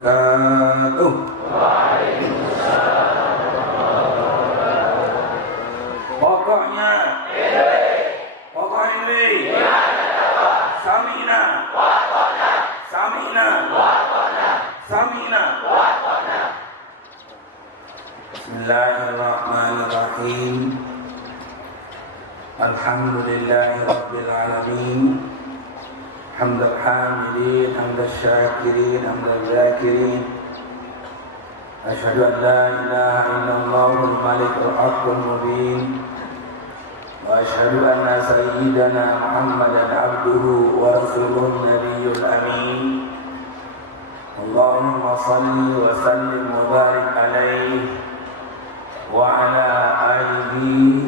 Wabarakatuh. Pokoknya ini Samina Bismillahirrahmanirrahim. Alhamdulillahi rabbil alamin. Hamdal hamidin, hamdal syakirin, hamdal zakirin. Asyhadu an la ilaha illallahul malikul haqqul mubin. Wa asyhadu anna sayyidana Muhammadan abduhu wa rasuluhun nabiyyul amin. Allahumma salli wa sallim wa barik alaihi wa ala alihi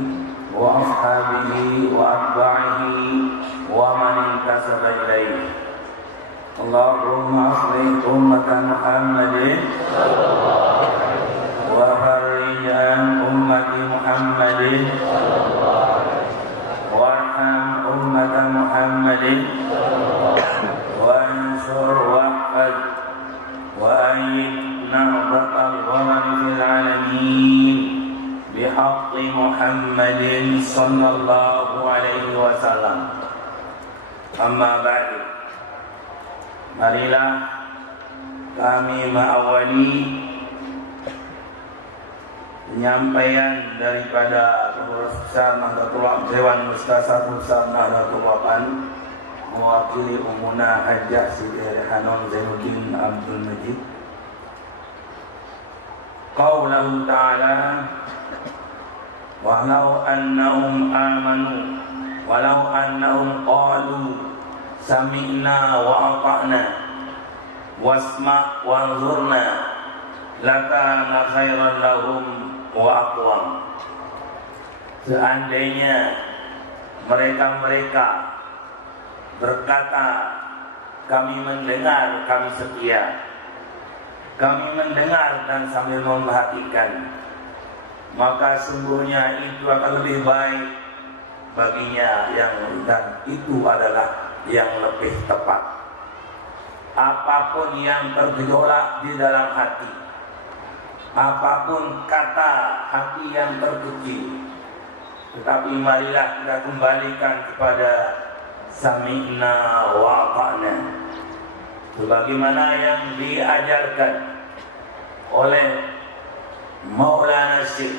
wa ashabihi wa atba'ihi wa man intasaba ilaihi. Allahumma aslih ummata Muhammadin wa farrij an ummati Muhammadin warham ummata Muhammadin wa ansur wahfaz wa ayyid nahbatal ghamam fil alamin bihaqqi Muhammadin sallallahu alaihi wasallam. Amma ba'du. Marilah kami mengawali penyampaian daripada Pengurus Besar Nahdlatul Dewan Mustasabul Besar Nahdlatul Ulama mewakili Ummuna Hajjah Siti Hanon Zainuddin Abdul Majid. Qaulahu ta'ala walau annahum amanu walau annahum qalu sami'na wa ata'na wasma' wanzurna lakana khairan lahum wa aqwam. Seandainya mereka-mereka berkata, kami mendengar, kami setia, kami mendengar dan sambil memperhatikan, maka sungguhnya itu akan lebih baik baginya, dan itu adalah yang lebih tepat. Apapun yang tergejolak di dalam hati, apapun kata hati yang terkecil, tetapi marilah kita kembalikan kepada sami'na wa ata'na, sebagaimana yang diajarkan oleh Maulana Syekh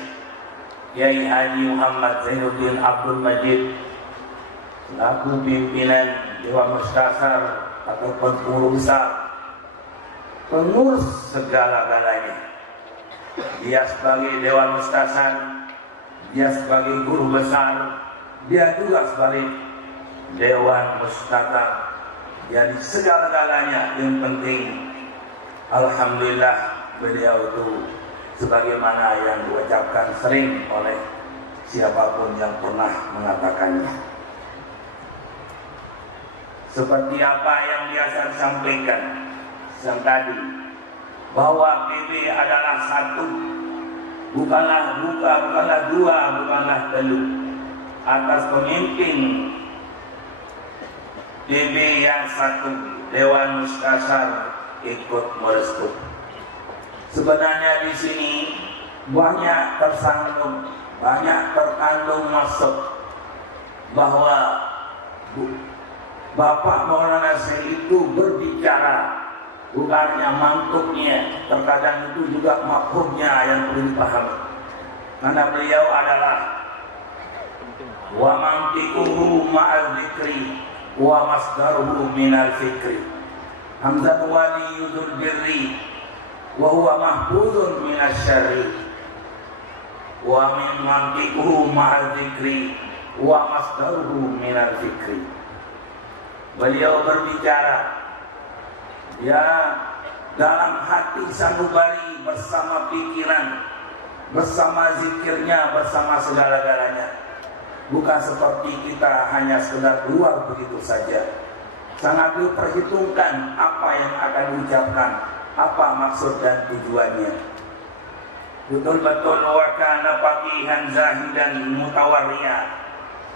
Kiai Haji Muhammad Zainuddin Abdul Majid selaku pimpinan Dewan Mustasar atau pengurus besar, pengurus segala-galanya. Dia sebagai Dewan Mustasar, dia sebagai guru besar, dia juga sebagai Dewan Mustasar. Jadi segala-galanya yang penting, alhamdulillah beliau itu sebagaimana yang diucapkan sering oleh siapapun yang pernah mengatakannya. Seperti apa yang biasa disampaikan tadi, bahwa PB adalah satu, bukanlah dua, bukanlah telu. Atas pemimpin PB yang satu, Dewan Mustasar ikut merestui. Sebenarnya di sini banyak tersandung, banyak terkandung masuk bahwa Bapak Maulana Syekh itu berbicara bukannya mantuknya, terkadang itu juga makhumnya yang perlu dipahami. Karena beliau adalah wa mantiquhu ma'al zikri wa masdaruhu minal fikri. Hamzah waliyul birri wa huwa mahfuzun minasyarri wa min mantiquhu ma'al zikri wa masdaruhu minal fikri. Beliau berbicara ya dalam hati sanubari bersama pikiran, bersama zikirnya, bersama segala-galanya. Bukan seperti kita hanya sekedar keluar begitu saja. Sangat diperhitungkan apa yang akan diucapkan, apa maksud dan tujuannya. Betul-betul wa kana faqihan zahidan mutawarriya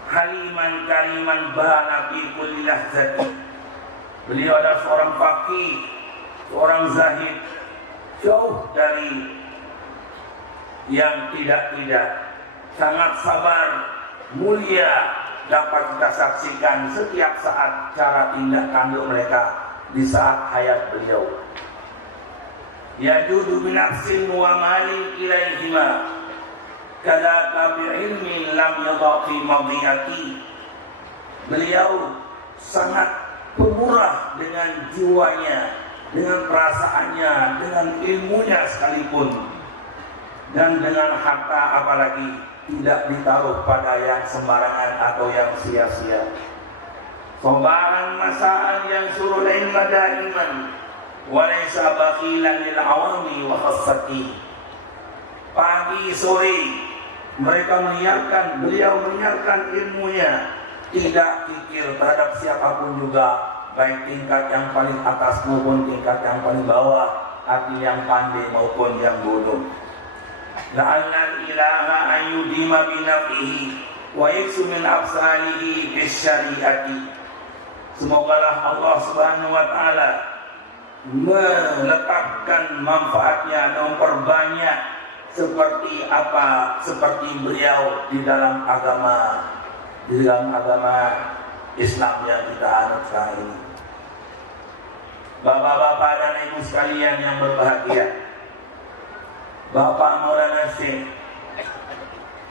haliman kariman bana fi kulli lahzati. Beliau adalah seorang faqih, seorang zahid, jauh dari yang tidak-tidak, sangat sabar, mulia, dapat kita saksikan setiap saat cara tindak tanduk mereka di saat hayat beliau. Yajudu min nafsin wa mali ilaihima kadaka bi'ilmi lam yadha fi madiyati. Beliau sangat pemurah dengan jiwanya, dengan perasaannya, dengan ilmunya sekalipun, dan dengan harta apalagi tidak ditaruh pada yang sembarangan atau yang sia-sia. Sobaran masaan yang suruh ilma daiman walaysa bakhilan lil awami wa khassati. Pagi sore mereka menyiarkan, beliau menyiarkan ilmunya, tidak kikir terhadap siapapun juga, baik tingkat yang paling atas maupun tingkat yang paling bawah, arti yang pandai maupun yang bodoh. La'allal ilaha ayyudima binafihi wa yaksu min absalihi bisyariati. Semogalah Allah Subhanahu wa ta'ala meletakkan manfaatnya dan memperbanyak seperti beliau di dalam agama Islam yang kita anut sekarang ini. Bapak-bapak dan ibu sekalian yang berbahagia, Bapak Maulana Syekh,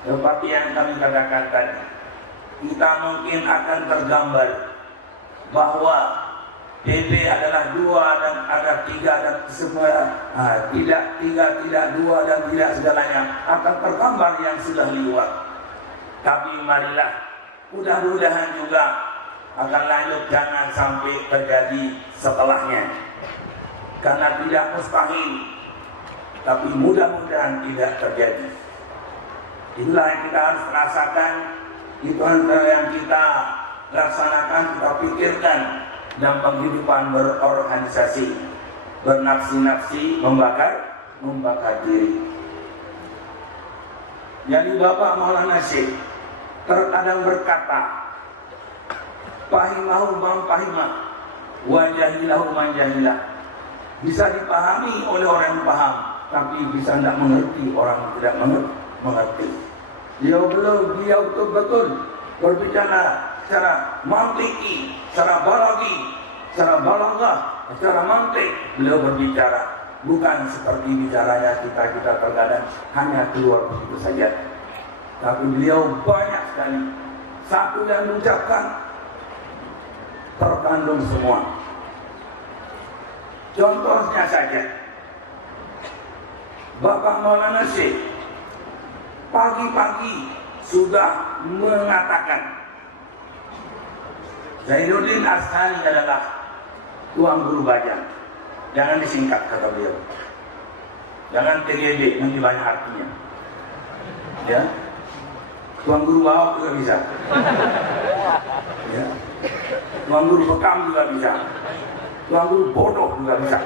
seperti yang kami katakan tadi, kita mungkin akan tergambar bahwa PP adalah dua dan ada tiga dan semua tidak dua dan tidak segalanya, akan tergambar yang sudah lewat. Tapi marilah mudah-mudahan juga akan lanjut, jangan sampai terjadi setelahnya, karena tidak mustahil, tapi mudah-mudahan tidak terjadi. Inilah yang kita harus rasakan, itu antara yang kita laksanakan, kita pikirkan dalam penghidupan berorganisasi, bernafsi-nafsi, membakar diri. Jadi Bapak Maulana Syekh terkadang berkata, pahimahu man pahimah, wajahilahu man jahilah. Bisa dipahami oleh orang yang paham, tapi bisa tidak mengerti orang yang tidak mengerti. Beliau betul-betul berbicara secara mantiki, secara balagi, secara balaghah, secara mantik. Beliau berbicara bukan seperti bicaranya kita terkadang hanya keluar begitu saja, tapi beliau banyak sekali. Satu yang mengucapkan terkandung semua. Contohnya saja, Bapak Maulana Syekh pagi-pagi sudah mengatakan, Zainuddin Astani adalah tuan guru bajang. Jangan disingkat, kata beliau. Jangan TGB, nanti banyak artinya. Ya, tuan guru bawah juga bisa. Ya, tuan guru bekam juga bisa. Tuan guru bodoh juga bisa.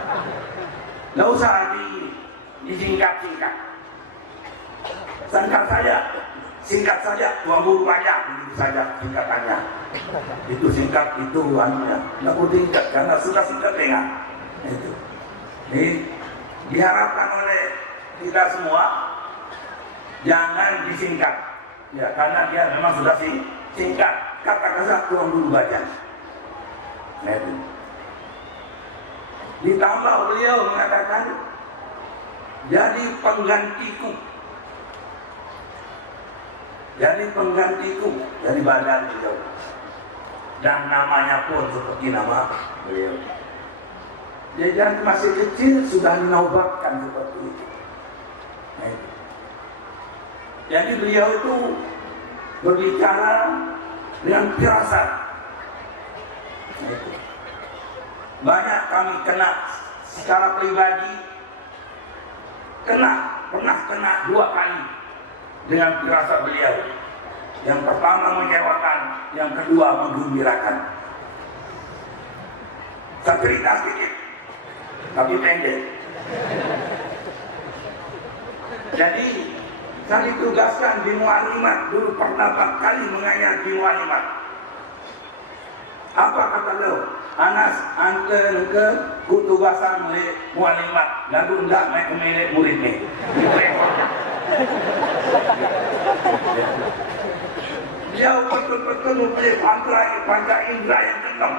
Nggak usah disingkat-singkat. Singkat saja, tuan guru banyak, begitu saja singkatannya. Itu singkat, itu anunya. Nggak perlu singkat, karena sudah singkat dengan itu. Ini diharapkan oleh kita semua, jangan disingkat. Ya, karena dia memang sudah singkat. Kata-kata tuan guru baca. Nah, itu. Ditambah beliau mengatakan, jadi penggantiku, dari badan beliau, dan namanya pun seperti nama beliau. Jadi masih kecil sudah dinobatkan seperti itu. Nah, itu. Jadi beliau itu berbicara dengan firasat. Nah, itu. Banyak kami kena secara pribadi, pernah kena 2 kali dengan firasat beliau. Yang pertama mengecewakan, yang kedua menggembirakan. Saya cerita sedikit, tapi pendek. Jadi saya ditugaskan di Mu'alimat, dulu pertama kali mengajar di Mu'alimat. Apa kata beliau? Anas anten ke kutugasan oleh mualimat lagu enggak main kemene murid nih dia betul-betul mempunyai panca indera yang keenam.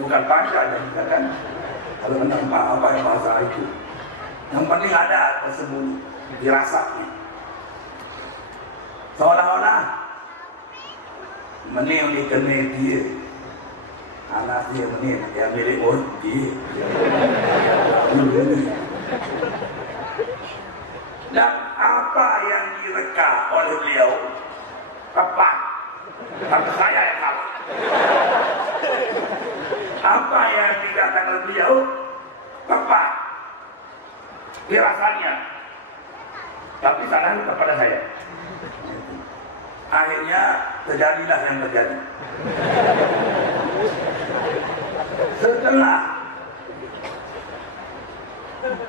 Bukan panca kan kalau menambah apa yang bahasa itu yang penting ada tersembunyi dirasanya seolah-olah menil dikene dia anak dia menil dia milik dia dan apa yang direka oleh beliau tepat tapi saya yang salah. Apa yang dikatakan oleh beliau tepat dirasanya tapi salahnya kepada saya. Akhirnya terjadilah yang terjadi. Setelah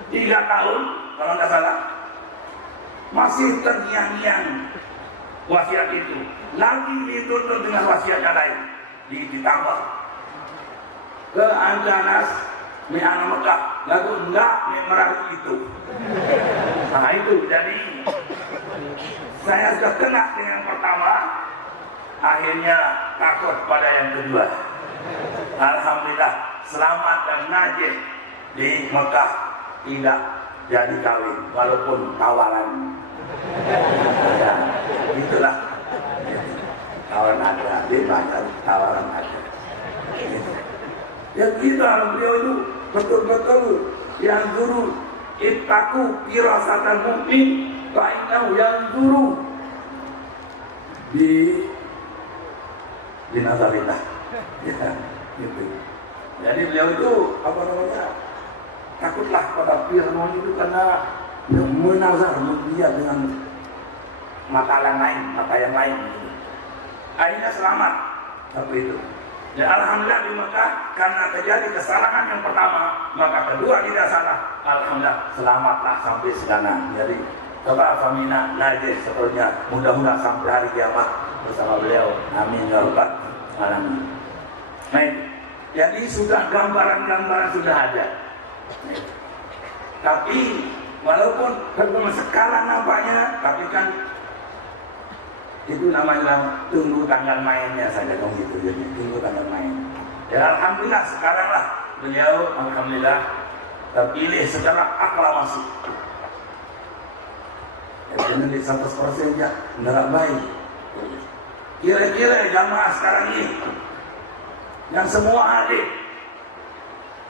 3 tahun kalau nggak salah masih terngiang-ngiang wasiat itu, lagi dituntut dengan wasiat yang lain, ditambah ke Anjanas Mi'ana Mekah lalu enggak memerah itu. Nah itu jadi saya sudah kena dengan yang pertama, akhirnya takut pada yang kedua. Alhamdulillah selamat dan najis di Mekah, tidak jadi kawin walaupun tawaran. Ya, itulah tawaran ada, di banyak tawaran ada. Yang kita beliau itu betul-betul yang guru ittaku firasatan mu'min fa'innahu yang guru di nazarillah. Ya, gitu. Jadi beliau itu apa namanya takutlah pada firman itu karena menazar melihat dengan mata yang lain. Akhirnya selamat seperti itu. Ya alhamdulillah di Mekah karena terjadi kesalahan yang pertama, maka kedua tidak salah. Alhamdulillah selamatlah sampai sekarang. Jadi coba famina najis seterusnya, mudah-mudahan sampai hari kiamat bersama beliau. Amin ya rabbal alamin. Baik. Jadi sudah gambaran-gambaran sudah ada. Tapi walaupun belum sekarang nampaknya, tapi kan itu namanya tunggu tanggal mainnya saja dong gitu, jadi tunggu tanggal main. Ya alhamdulillah sekarang lah beliau alhamdulillah terpilih secara aklamasi. Jadi 100% ya benar baik. Kira-kira jamaah sekarang ini yang semua hadir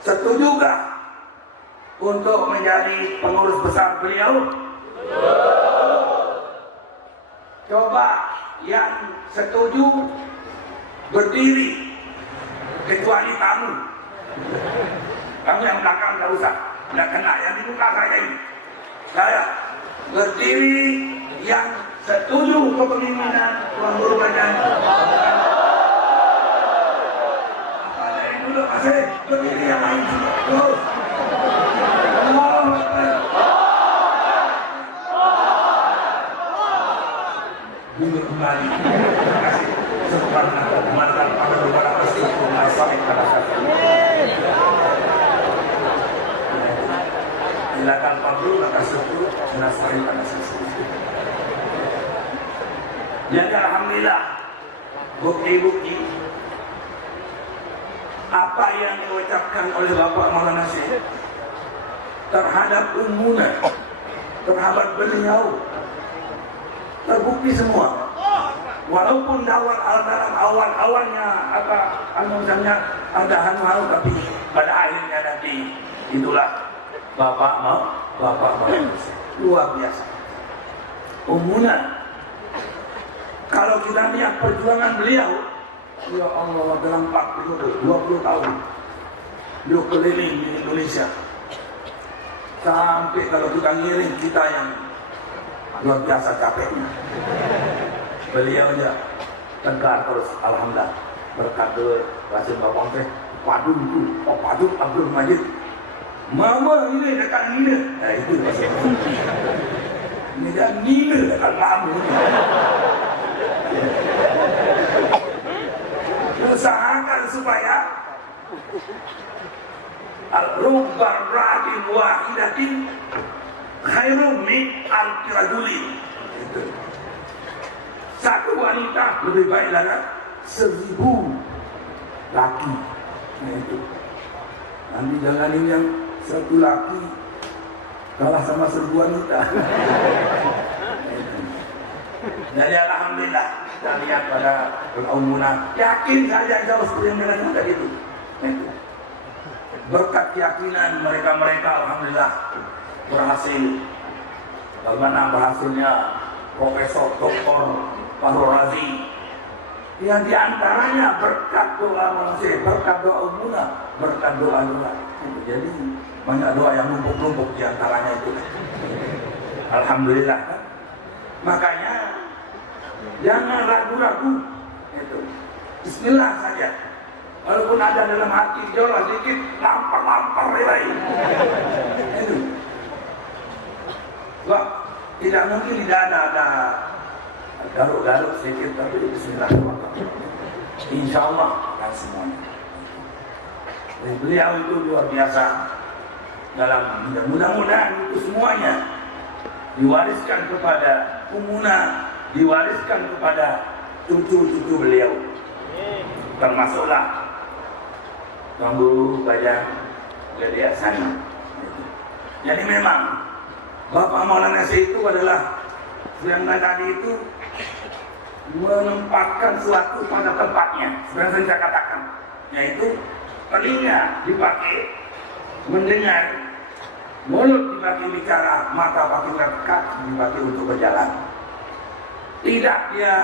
setujukah untuk menjadi pengurus besar beliau? Coba yang setuju berdiri kecuali tamu. Kamu yang belakang nggak usah, nggak kena yang di muka saya ini. Saya berdiri yang setuju kepemimpinan Tuan Guru Bajang. Apa dari dulu masih berdiri yang lain terus. Mundur kembali. Terima kasih. Subhanallah. Mantap pada beberapa peristiwa asal pada saat ini. Silakan Pablo maka syukur menasari pada sisi. Jadi alhamdulillah bukti-bukti apa yang diucapkan oleh Bapak Maulana Syekh terhadap umumnya, terhadap beliau terbukti semua. Walaupun dalam awalnya misalnya ada hal tapi pada akhirnya nanti itulah Bapak mau luar biasa. Umumnya kalau kita lihat perjuangan beliau, ya Allah dalam 20 tahun beliau keliling di Indonesia. Sampai kalau kita ngiring kita yang luar biasa capeknya. Beliaunya tegar terus alhamdulillah berkat Rasul Bapak teh padu itu padu Abdul Majid. Mama ini dekat Nina. Nah itu maksudnya. Ini kan Nina dekat Lamu. Terus usahakan supaya al-rubbar radin wahidatin khairum min al-rajulin. Itu. Satu wanita lebih baik dari 1000 laki. Nah itu. Nanti janganin yang satu laki kalah sama 1000 wanita. Jadi alhamdulillah kita lihat pada kaum munafik, yakin saja jauh seperti yang mereka tadi itu. Berkat keyakinan mereka alhamdulillah berhasil. Bagaimana berhasilnya Profesor Dr. Fahru Razi, yang diantaranya berkat doa manusia, berkat doa umumnya, berkat doa. Jadi banyak doa yang numpuk-numpuk diantaranya itu. Alhamdulillah. Makanya jangan ragu-ragu. Itu Bismillah saja. Walaupun ada dalam hati jauh sedikit lampar lelai. Itu. Wah, tidak mungkin tidak ada garuk-garuk sedikit, tapi Bismillahirrahmanirrahim. Insya Allah akan semuanya. Beliau itu luar biasa dalam mudah-mudahan itu semuanya diwariskan kepada umuna, diwariskan kepada cucu-cucu beliau, termasuklah Tuan Guru Bajang Gede Hasan. Jadi memang Bapak Maulana Syekh itu adalah yang tadi itu menempatkan suatu pada tempatnya. Sebenarnya saya katakan, yaitu telinga dipakai mendengar, mulut dipakai bicara, mata pakai kaki dipakai untuk berjalan. Tidak dia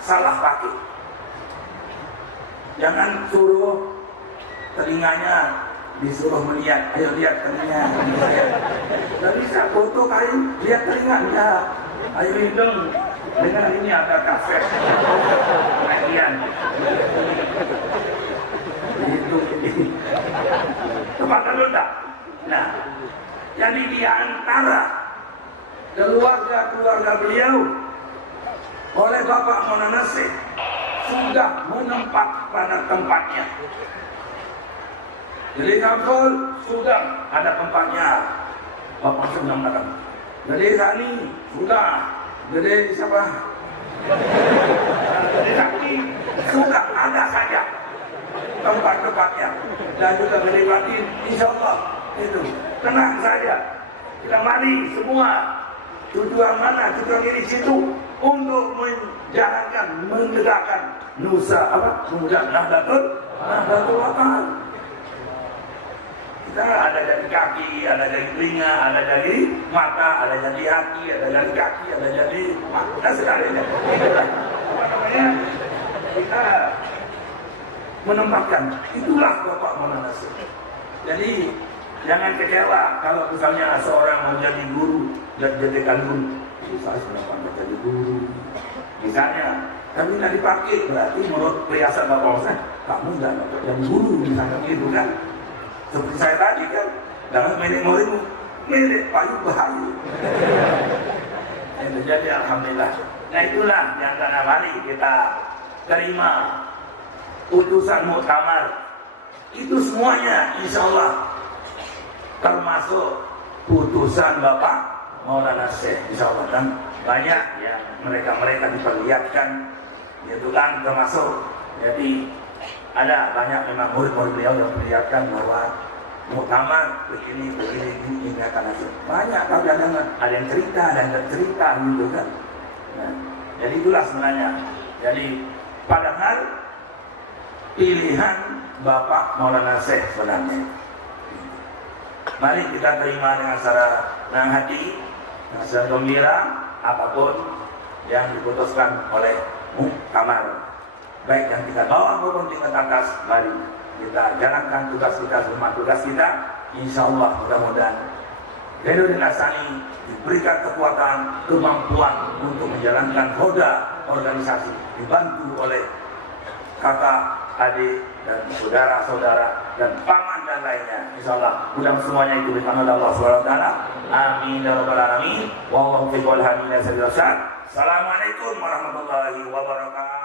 salah pakai. Jangan suruh telinganya disuruh melihat, ayo lihat telinga. Tidak bisa foto kayu, lihat telinga, enggak. Ayo hidung, dengar ini ada kaset. Bagian. Itu tempat letak. Nah, jadi di antara keluarga beliau oleh Bapak Maulana Syekh sudah menempat pada tempatnya. Jadi Kapsul sudah ada tempatnya. Bapak sedang datang. Jadi Sani sudah. Jadi siapa? Jadi Sakti sudah ada saja tempat-tempatnya. Dan juga menikmati, insya Allah itu tenang saja. Kita mari semua tujuan mana, tujuan ini situ untuk menjalankan, menggerakkan Nusa kemudian Nahdlatul Wathon. Kita ada dari kaki, ada dari telinga, ada dari mata, ada dari hati, ada dari kaki, ada dari mata sekalian. Apa namanya? Kita menempatkan. Itulah Bapak Maulana Syekh. Jadi jangan kecewa kalau misalnya seorang mau jadi guru, jadi kandung, saya sudah jadi guru. Misalnya, tapi tidak dipakai, berarti menurut perhiasan Bapak Maulana, kamu tidak dapat jadi guru, misalnya gitu kan? Seperti saya tadi kan, jangan milik payu bahayu. Jadi alhamdulillah. Nah itulah yang karena mari kita terima putusan muktamar. Itu semuanya insya Allah termasuk putusan Bapak Maulana Syekh, insya Allah. Dan banyak yang mereka diperlihatkan, itu kan termasuk. Jadi ada banyak memang murid-murid beliau yang memperlihatkan bahwa muktamar begini ini akan hasil. Banyak tapi ada yang cerita, ada yang cerita gitu kan. Nah, jadi itulah sebenarnya. Jadi padahal pilihan Bapak Maulana Syekh sebenarnya. Mari kita terima dengan secara senang hati, dengan secara gembira apapun yang diputuskan oleh muktamar. Baik yang kita bawa maupun tingkat atas, mari kita jalankan tugas kita, semua tugas kita. Insya Allah mudah-mudahan Zainuddin Hassani diberikan kekuatan, kemampuan untuk menjalankan roda organisasi, dibantu oleh kakak, adik, dan saudara-saudara, dan paman dan lainnya. Insya Allah mudah semuanya itu dipanggil Allah SWT. Amin ya rabbal alamin. Wallahu fiqhul hamid. Assalamualaikum warahmatullahi wabarakatuh.